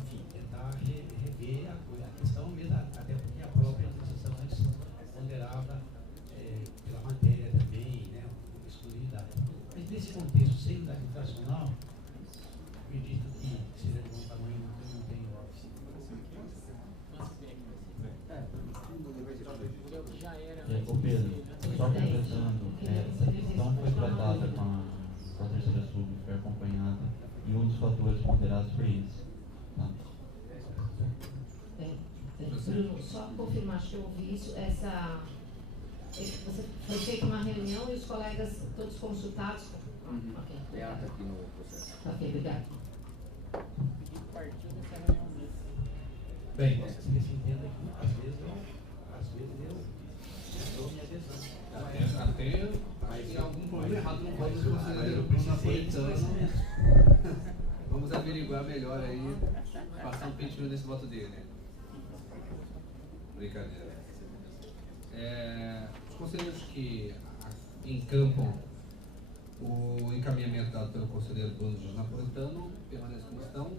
enfim, tentar rever a questão mesmo, até porque a própria legislação antes ponderava pela matéria também, né, uma exclusividade. Mas nesse contexto, sem unidade internacional, acredito que seja de bom tamanho, não tem office. Ô Pedro, só completando, essa questão foi tratada com a terceira sub, foi acompanhada e um dos fatores ponderados foi esse. Tá? Bruno, só confirmar, acho que eu ouvi isso, foi feita uma reunião e os colegas todos consultados? Ok. Ela está aqui no processo. Ok, obrigado. Partiu dessa reunião mesmo. Bem, vocês entendem que às vezes eu dou minha adesão. Até tem algum problema errado no código do conselheiro napolitano. Vamos averiguar melhor aí, passar um pentinho nesse voto dele. Brincadeira. Os conselheiros que encampam o encaminhamento dado pelo conselheiro Bruno José Napolitano permanecem como estão.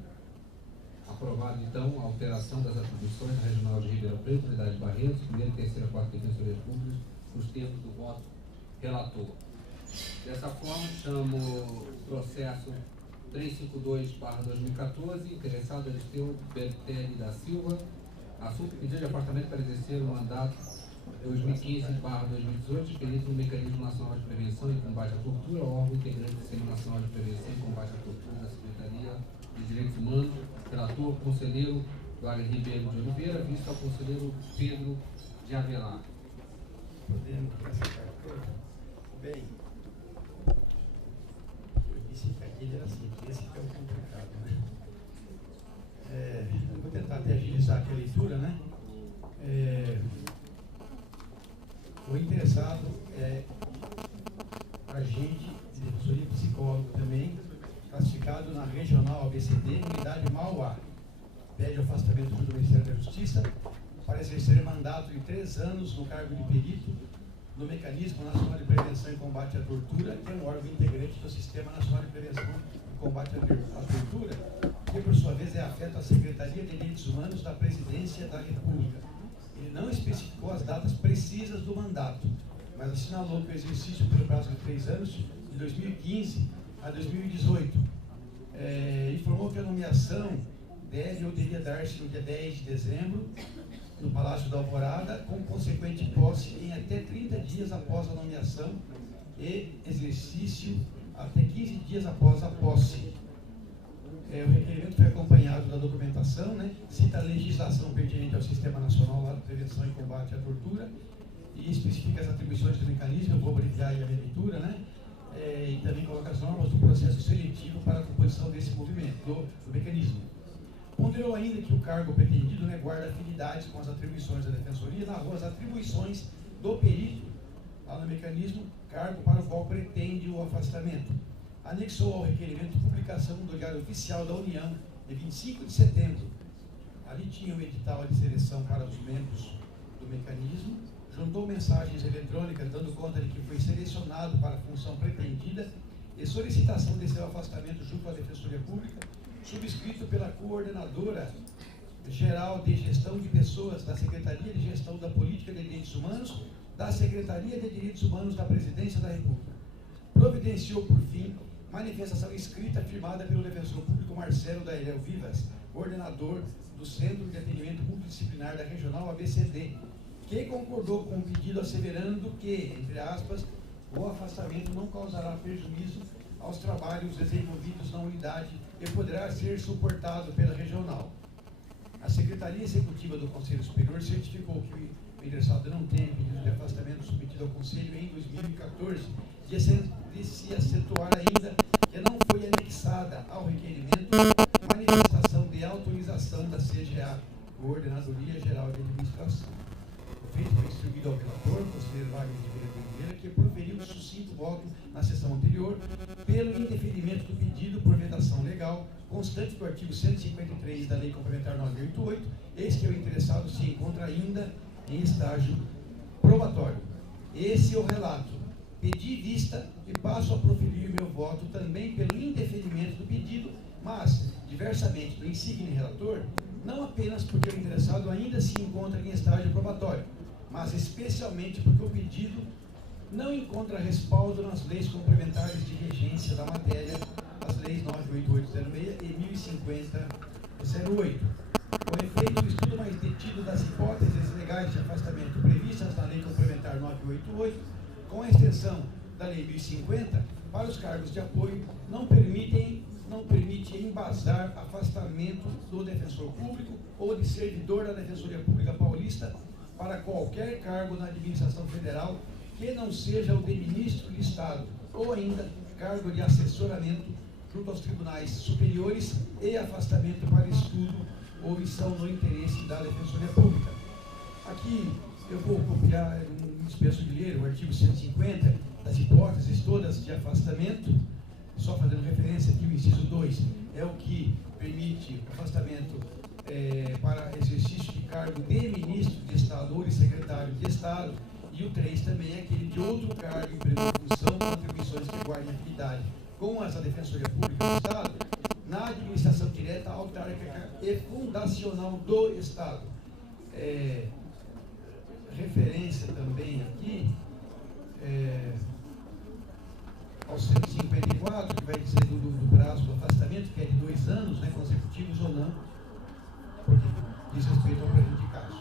Aprovado, então, a alteração das atribuições da Regional de Ribeirão Preto, Unidade de Barretos, primeira, terceira, quarta Defensorias Públicas, nos termos do voto relator. Dessa forma, chamo o processo 352/2014, interessado Aristeu Bertelli da Silva, assunto pedido de afastamento para exercer o mandato 2015/2018, experiente no Mecanismo Nacional de Prevenção e Combate à Tortura, órgão integrante do Sistema Nacional de Prevenção e Combate à Tortura da Secretaria de Direitos Humanos, relator, conselheiro Wagner Ribeiro de Oliveira, visto ao conselheiro Pedro de Avelar. Podemos essa carta? Bem, eu disse que aquele era assim, esse que é o complicado, né? Eu vou tentar até agilizar aqui a leitura, né? O interessado é agente de defensoria psicólogo também, classificado na Regional ABCD, Unidade Mauá. Pede afastamento do Ministério da Justiça para exercer mandato em 3 anos no cargo de perito no Mecanismo Nacional de Prevenção e Combate à Tortura, que é um órgão integrante do Sistema Nacional de Prevenção e Combate à Tortura, que por sua vez é afeto à Secretaria de Direitos Humanos da Presidência da República. Ele não especificou as datas precisas do mandato, mas assinalou que o exercício pelo prazo de 3 anos, de 2015 a 2018. Informou que a nomeação deve ou deveria dar-se no dia 10 de dezembro, no Palácio da Alvorada, com consequente posse em até 30 dias após a nomeação e exercício até 15 dias após a posse. O requerimento foi acompanhado da documentação, né? Cita a legislação pertinente ao Sistema Nacional de Prevenção e Combate à Tortura e especifica as atribuições do mecanismo. Eu vou abreviar a minha leitura, né? E também coloca as normas do processo seletivo para a composição desse movimento, do mecanismo. Ponderou ainda que o cargo pretendido, né, guarda afinidades com as atribuições da Defensoria, narrou as atribuições do perito lá no mecanismo, cargo para o qual pretende o afastamento. Anexou ao requerimento publicação do Diário Oficial da União, de 25 de setembro. Ali tinha o edital de seleção para os membros do mecanismo, juntou mensagens eletrônicas dando conta de que foi selecionado para a função pretendida e solicitação de seu afastamento junto à Defensoria Pública, subscrito pela coordenadora geral de gestão de pessoas da Secretaria de Gestão da Política de Direitos Humanos, da Secretaria de Direitos Humanos da Presidência da República. Providenciou, por fim, manifestação escrita firmada pelo defensor público Marcelo Dairel Vivas, coordenador do Centro de Atendimento Multidisciplinar da Regional ABCD, que concordou com o pedido asseverando que, entre aspas, o afastamento não causará prejuízo aos trabalhos desenvolvidos na unidade e poderá ser suportado pela regional. A Secretaria Executiva do Conselho Superior certificou que o interessado não tem pedido de afastamento submetido ao Conselho em 2014, de se acentuar ainda que não foi anexada ao requerimento manifestação de autorização da CGA, Coordenadoria Geral de Administração. O feito foi distribuído ao relator, conselheiro Wagner de Oliveira, que proferiu um sucinto voto na sessão anterior pelo indeferimento do pedido por vedação legal, constante do artigo 153 da Lei Complementar 988, eis que o interessado se encontra ainda em estágio probatório. Esse é o relato. Pedi vista e passo a proferir meu voto também pelo indeferimento do pedido, mas, diversamente do insigne relator, não apenas porque o interessado ainda se encontra em estágio probatório, mas especialmente porque o pedido não encontra respaldo nas leis complementares de regência da matéria, as leis 98806 e 1050-08. Com efeito, o estudo mais detido das hipóteses legais de afastamento previstas na Lei Complementar 988, com a extensão da Lei 1050, para os cargos de apoio, não permite embasar afastamento do defensor público ou de servidor da Defensoria Pública Paulista para qualquer cargo na administração federal que não seja o de ministro de Estado, ou ainda cargo de assessoramento junto aos tribunais superiores e afastamento para estudo ou missão no interesse da Defensoria Pública. Aqui eu vou copiar, não dispenso de ler, o artigo 150 das hipóteses todas de afastamento, só fazendo referência aqui, o inciso 2 é o que permite afastamento para exercício de cargo de ministro de Estado ou de secretário de Estado, e o 3 também é aquele de outro cargo, emprego ou função com atribuições que guardem afinidade com as da Defensoria Pública do Estado, na administração direta, autárquica e fundacional do Estado. Referência também aqui ao 154, que vai dizer do prazo do afastamento, que é de 2 anos, né, consecutivos ou não, porque diz respeito ao prejudicado.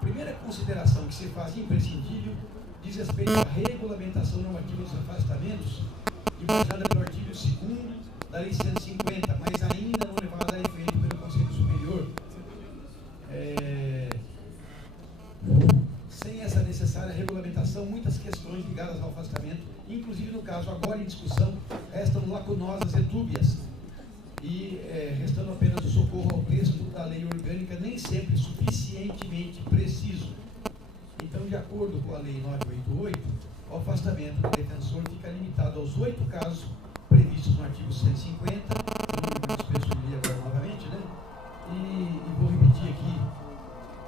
Primeira consideração que se faz imprescindível diz respeito à regulamentação normativa dos afastamentos, embasada pelo artigo 2º da Lei 150, mas ainda não levada a efeito pelo Conselho Superior. Sem essa necessária regulamentação, muitas questões ligadas ao afastamento, inclusive no caso agora em discussão, restam lacunosas e dúbias, e restando apenas o socorro ao texto da lei orgânica, nem sempre suficientemente preciso. Então, de acordo com a Lei 988, o afastamento do defensor fica limitado aos 8 casos previstos no artigo 150, eu dispenso de ler agora novamente, né? E vou repetir aqui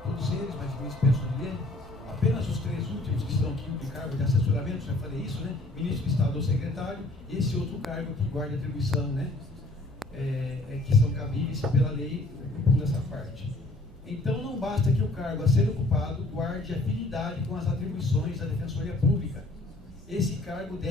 todos eles, mas me dispenso de ler. Apenas os 3 últimos que estão aqui de cargo de assessoramento, já falei isso, né? Ministro de Estado ou secretário, e esse outro cargo que guarda atribuição, né? Que são cabíveis pela lei nessa parte. Então, não basta que o cargo a ser ocupado guarde afinidade com as atribuições da Defensoria Pública. Esse cargo deve